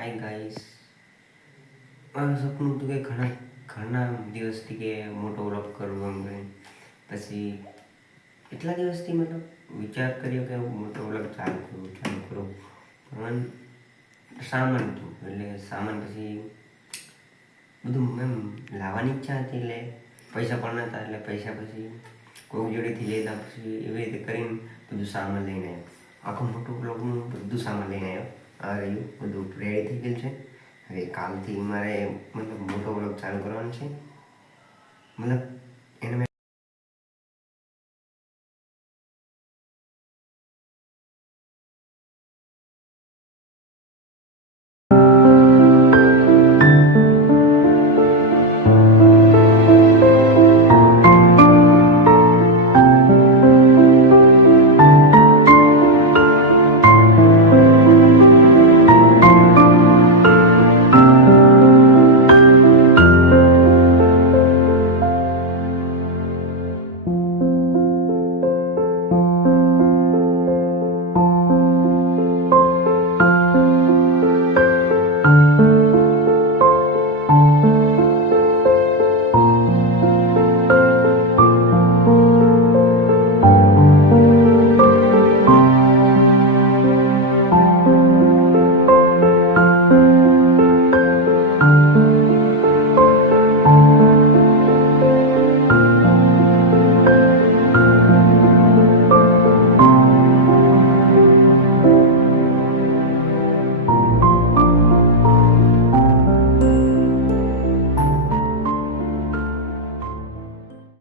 Hi guys, મારું સપનું હતું કે ઘણા દિવસથી કે મોટો વ્લોગ કરવો એમ કરીને પછી એટલા દિવસથી મતલબ વિચાર કર્યો કે હું મોટો વ્લોગ ચાલુ કરું પણ સામાન હતું એટલે સામાન પછી બધું એમ લાવવાની ઈચ્છા હતી એટલે પૈસા પણ નહોતા એટલે પૈસા પછી કોઈ જોડેથી લેતા પછી એવી રીતે કરીને બધું સામાન લઈને આવ્યો. આખો મોટો વ્લોગનું બધું સામાન લઈને આવ્યો. આ રહ્યું બધું રેડી થઈ ગયેલું છે. હવે કાલથી મારે મતલબ મોટો વ્લોગ ચાલુ કરવાનો છે. મતલબ એને